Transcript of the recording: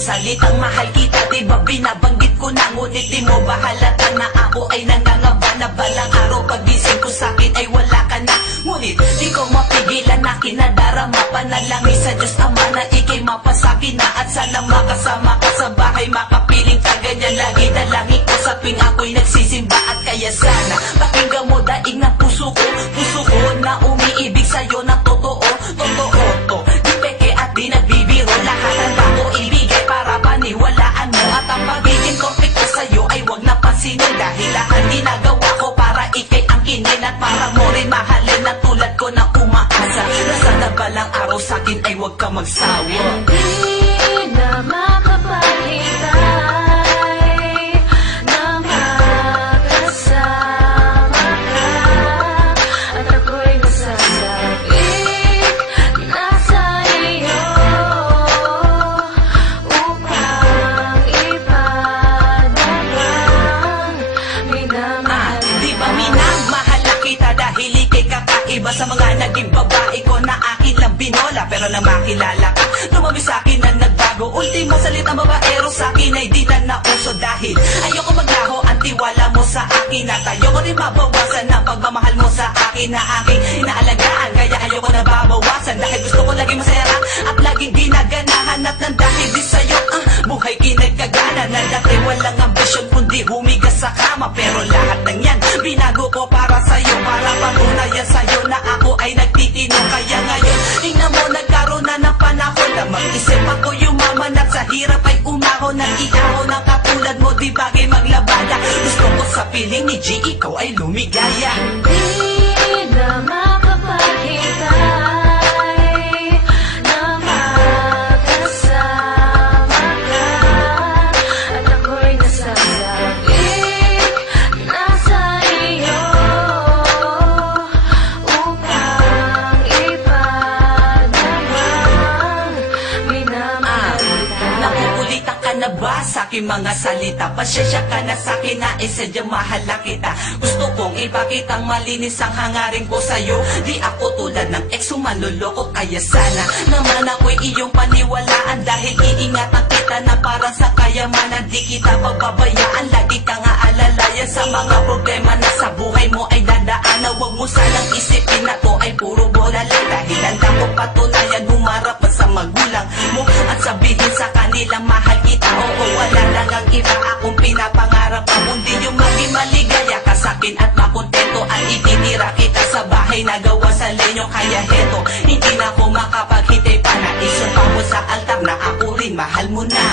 salitang mahal kita, di ba binabanggit ko na, ngunit di mo ba halata na ako ay nangangamba na balang araw pagising ko sa'kin ay wala ka na. Ngunit di ko mapigilan na kinadarama, panalangin sa Diyos Ama na ikay mapasakin na, at sana makasama ka sa bahay, makapiling ka ganyan lagi. Dalangin ko sa tuwing ako'y nagsisimba, at kaya sana pakinggan mo daig ng puso ko na umiibig sa'yo ng totoo. Totoo to, di peke at di nagbibiro, lahat ang bako ibigay para paniwalaan mo. At ang pagiging perfect ko sa'yo ay wag na pansinin, dahil lahat ginagawa ko para ikay ang kinin, at para mo rin mahalin na tulad ko na umaasa na sana balang araw sa'kin ay wag ka magsawa. Hindi na makapagintay na makasama ka, at ako'y nasasabik na sa iyo upang ipadamang minamahal. Di ba minamahal na kita dahil ikay kakaiba sa mga naging babae ko na akin lang binola, pero nang makilala ka, lumami sa'kin na nagbago. Ultimo salita babaero sa'kin ay di na nauso, dahil ayoko maglaho ang tiwala mo sa akin, at ayoko rin mabawasan ang pagmamahal mo sa akin na aking inaalagaan. Kaya ayoko na babawasan, dahil gusto ko laging masaya at laging ginaganahan, at nang dahil di sa'yo buhay kinagkagana na dati walang ambisyon kundi humigas sa kama. Pero lahat ng yan binago ko para sa'yo, para pangunayan sa'yo na ako ay nagtitino. Kaya ngayon tingnan mo, nagkaroon na ng panahon na mag-isip ako yumaman, at sa hirap ay umahon ng iahon ng katulad mo, di bagay maglabada. Gusto ko sa piling ni G, ikaw ay lumigaya. Hindi na makapaghintay na makasama ka, at ako'y nasasabik na sa iyo upang ipadamang minamahal kita. Nakukulitan ka na ba sa aking mga salita? Pasyensya ka na sa akin na isadya mahala kita. Gusto kong ipakitang malinis ang hangarin ko sa'yo. Di ako tulad ng ex manloloko, kaya sana naman ako'y iyong paniwalaan, dahil iingatan kita na parang sa kayamanan. Di kita pagbabayaan, lagi kang aalalayan sa mga problema na sa buhay mo ay dadaanan. Huwag mo sanang isipin na to ay puro bola lang, dahil handa ko patunayan humarap pa sa magulang mo at sabihin sa kanilang mahal kita. Oo, wala lang ang iba akong pinapangarap pa, kundi yung maging maligaya ka sa'kin at makontento, at ititira kita sa bahay na gawa sa lenyo. Kaya heto, hindi na ako makapaghintay pa na isumpa mo sa altar na ako rin mahal mo na.